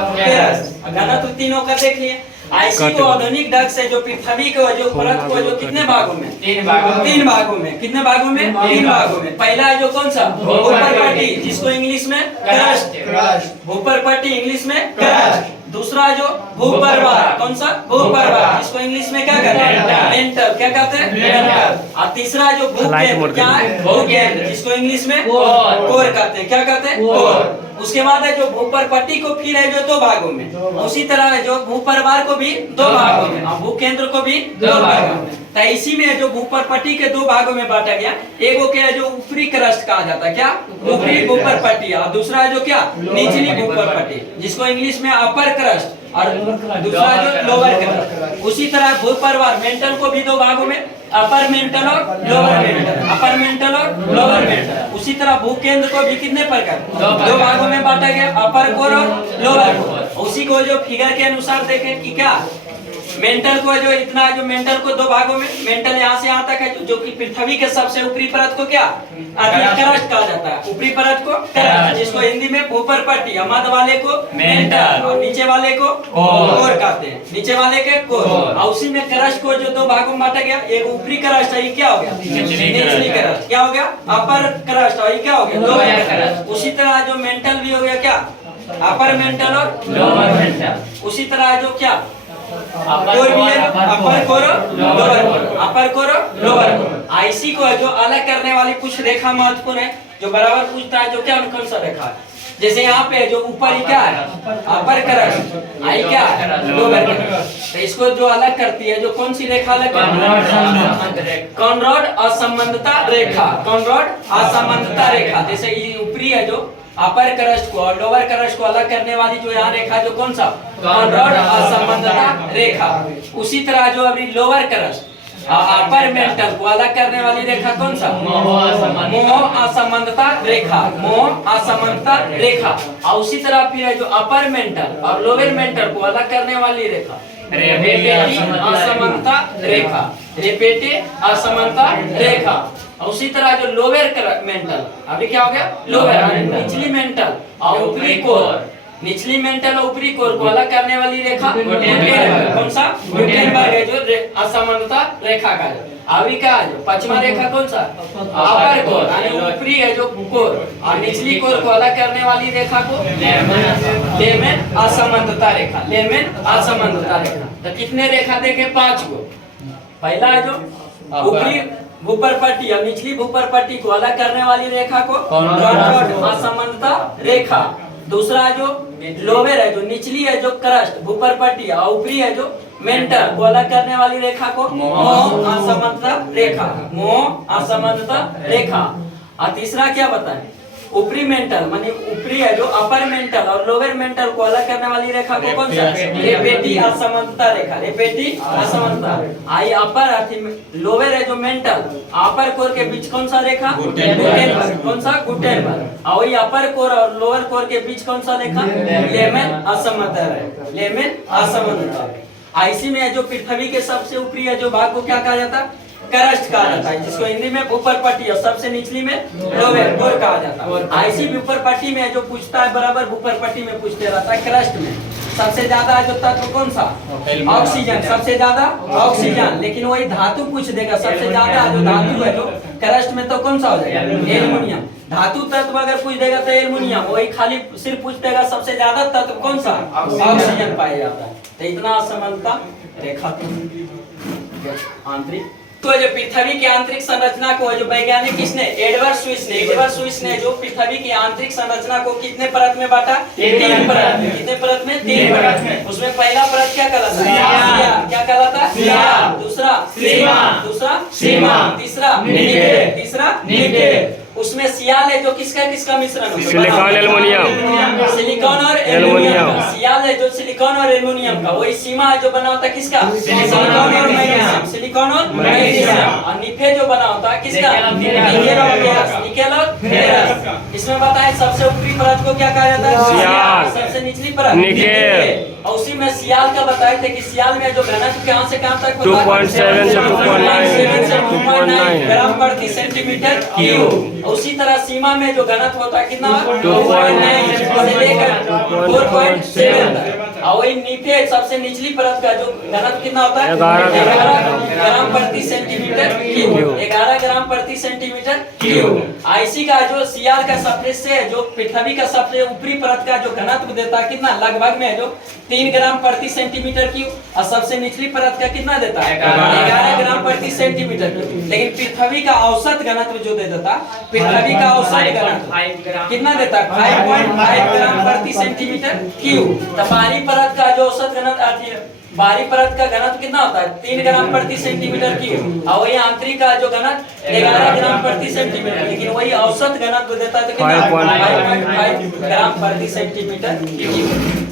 घनत्व तीनों का देख लिए। ऐसी को आधुनिक ढंग से जो पृथ्वी को जो परत को जो कितने भागों में, तीन भागों में, कितने भागों में, तीन भागों में। पहला है जो कौन सा, भूपरपट्टी, जिसको इंग्लिश में क्रस्ट, भूपरपट्टी इंग्लिश में क्रस्ट। दूसरा जो भूपरवार, कौन सा, भूपरवार, जिसको इंग्लिश में क्या कहते हैं, मेंटल, क्या कहते हैं, मेंटल। और तीसरा जो भूकेंद्र, क्या है, भूकेंद्र, जिसको इंग्लिश में कोर कहते हैं, क्या कहते हैं, कोर। उसके बाद है जो भूपरपट्टी को फिर है जो दो भागों में, उसी तरह है जो भूपरवार को भी दो भागों में और भूकेंद्र को भी दो भागों में। तो इसी में जो भूपरपट्टी के दो भागों में बांटा गया, एक वो क्या है जो ऊपरी क्रस्ट कहा जाता है, क्या, ऊपरी भूपरपट्टी, और दूसरा है जो क्या, निचली भूपरपट्टी, जिसको इंग्लिश में अपर क्रस्ट, और दूसरा जो लोअर क्रस्ट। उसी तरह भूपरवार मेंटल को भी दो भागों में, अपर मेंटल और लोअर मेंटल, अपर मेंटल और लोअर मेंटल। उसी तरह भूकेंद्र को भी कितने प्रकार, दो भागों में बांटा गया, अपर कोर और लोअर कोर। उसी को जो फिगर के अनुसार देखें कि क्या मेंटल को जो इतना जो मेंटल को दो भागों में, मेंटल यहाँ से यहाँ तक है जो कि पृथ्वी के सबसे ऊपरी परत को क्या, क्रस्ट कहा जाता है, ऊपरी परत को क्रस्ट, जिसको हिंदी में भूपरपट्टी, मध्य वाले को मेंटल और नीचे वाले को कोर कहते हैं, नीचे वाले के कोर। और उसी में क्रस्ट को जो दो भागों में बांटा गया, एक ऊपरी क्रस्ट है, ये क्या हो गया, निचली क्रस्ट, क्या हो गया, अपर क्रस्ट, और ये क्या हो गया, लोअर क्रस्ट। उसी तरह जो मेंटल भी हो गया क्या, अपर मेंटल और लोअर मेंटल। उसी तरह जो क्या अपर कोर, अपर कोर, लोअर कोर। आईसी को जो अलग करने वाली कुछ रेखा महत्वपूर्ण है, जो बराबर पूछता है जो क्या कौन सा रेखा है। जैसे यहाँ पे जो ऊपर ही क्या है, अपर क्रस्ट, आई क्या है, लोअर क्रस्ट। तो इसको जो अलग करती है, जो कौन सी रेखा अलग करती है, कॉनरॉड असंबंधता रेखा, कॉनरॉड असंबंधता रेखा। जैसे ये ऊपरी है जो अपर क्रस्ट को और लोअर क्रस्ट को अलग करने वाली जो यहाँ रेखा जो कौन सा, कॉनरॉड असंबंधता रेखा। उसी तरह जो अभी लोअर क्रस्ट अपर मेंटल को अलग करने वाली रेखा कौन सा, मोह असंबंधता रेखा, मोह असंबंधता रेखा। और उसी तरह फिर है जो अपर मेंटल और लोअर मेंटल को अलग करने वाली रेखा, रेपेटिव असमानता रेखा, रेपेटिव असमानता रेखा। उसी तरह जो लोअर मेंटल, अभी क्या हो गया, लोअर, निचली मेंटल और ऊपरी कोर, निचली मेंटल और ऊपरी कोर को अलग करने वाली रेखा गुटेनबर्ग, कौन सा, गुटेनबर्ग है जो असमानता रेखा का। अभी क्या है पश्चिमा रेखा कौन सा, अपर कोर, यानी ऊपरी है जो कोर और निचली कोर को अलग करने वाली रेखा को लेमेन असमानता रेखा, लेमेन असमानता रेखा। तो कितने रेखा देखे, 5 को। पहला है जो ऊपरी भूपरपट्टी और निचली भूपरपट्टी को अलग करने वाली रेखा को असमानता रेखा। दूसरा जो लोअर है जो निचली है जो क्रस्ट भूपरपट्टी और ऊपरी है जो मेंटल को अलग करने वाली रेखा को मोह असमानता रेखा, मोह असमानता रेखा। और तीसरा क्या बताएं, ऊपरी मेंटल माने ऊपरी है जो अपर मेंटल और लोअर मेंटल को अलग करने वाली रेखा को कौन सा, रेपेटिव असमानता रेखा, रेपेटिव असमानता। आई अपर लोअर है जो मेंटल अपर कोर के बीच कौन सा रेखा, गुटेनबर्ग, कौन सा, गुटेनबर्ग। और ये अपर कोर और लोअर कोर के बीच कौन सा रेखा, लेमेन असमानता रेखा, लेमेन असमानता। आईसी में जो पृथ्वी के सबसे ऊपरी है जो भाग को क्या कहा जाता है, क्रस्ट कहा जाता है, जिसको हिंदी में भूपरपट्टी और सबसे निचली में लोअर कोर कहा जाता है। आईसी भूपरपट्टी में जो पूछता है बराबर भूपरपट्टी में पूछते रहता है, क्रस्ट में सबसे ज्यादा है जो तत्व कौन सा, ऑक्सीजन, सबसे ज्यादा ऑक्सीजन। लेकिन वही धातु पूछ देगा, सबसे ज्यादा जो धातु है जो क्रस्ट में तो कौन सा हो जाएगा, एल्युमिनियम। धातु तत्व अगर पूछ देगा तो एल्युमिनियम, वही खाली सिर्फ पूछ देगा सबसे ज्यादा तत्व कौन सा, ऑक्सीजन पाया जाता है। तो इतना असमानता रेखा आंतरिक। तो जो पृथ्वी की आंतरिक संरचना को जो वैज्ञानिक किसने, एडवर्ड स्विस ने जो पृथ्वी की आंतरिक संरचना को कितने परत में बांटा, 3 परत में। कितने परत में, 3 परत में। उसमें पहला परत क्या कहलाता, क्या कहलाता, दूसरा सीमा, दूसरा सीमा, तीसरा निकेल। उसमें सियाल है जो किसका किसका मिश्रण, सिलिकॉन एल्युमिनियम, सिलिकॉन और एल्युमिनियम। सियाल है जो सिलिकॉन और एल्युमिनियम का, वही सीमा है जो बना होता है किसका, सिलिकॉन और मैग्नीशियम, सिलिकॉन और मैग्नीशियम। और निफे जो बना होता है किसका, निकेल और फेरस, निकेल और फेरस। इसमें बताएं सबसे ऊपरी परत को क्या कहा जाता है, सियाल, सबसे निचली परत निकेल। और उसी में सियाल का बताए थे कि सियाल में जो घनत्व कहां से कहां तक होता है, 2.7 से 2.9 ग्राम प्रति सेंटीमीटर क्यूब। उसी तरह सीमा में जो घनत्व होता है कितना, 2.9 से लेकर 4.7 देता है। और वही नीचे सबसे निचली परत का जो घनत्व कितना होता है 11 ग्राम प्रति सेंटीमीटर क्यूब। 11 ग्राम प्रति सेंटीमीटर क्यूब। आईसी का जो सीआर का सरफेस से जो पृथ्वी का सबसे ऊपरी परत का जो घनत्व देता है कितना लगभग में जो 3 ग्राम प्रति सेंटीमीटर क्यूब और सबसे निचली परत का कितना देता है 11 ग्राम प्रति सेंटीमीटर क्यूब। लेकिन पृथ्वी का औसत घनत्व जो दे देता पृथ्वी का औसत घनत्व कितना देता है 5.5 ग्राम प्रति सेंटीमीटर क्यूब। तो बाहरी परत का जो औसत घनत्व आती है बाहरी परत का घनत्व कितना होता है 3 ग्राम प्रति सेंटीमीटर क्यूब और वही आंतरिक का जो घनत्व 11 ग्राम प्रति सेंटीमीटर। लेकिन वही औसत घनत्व देता है तो कितना 5.5 ग्राम प्रति सेंटीमीटर क्यूब।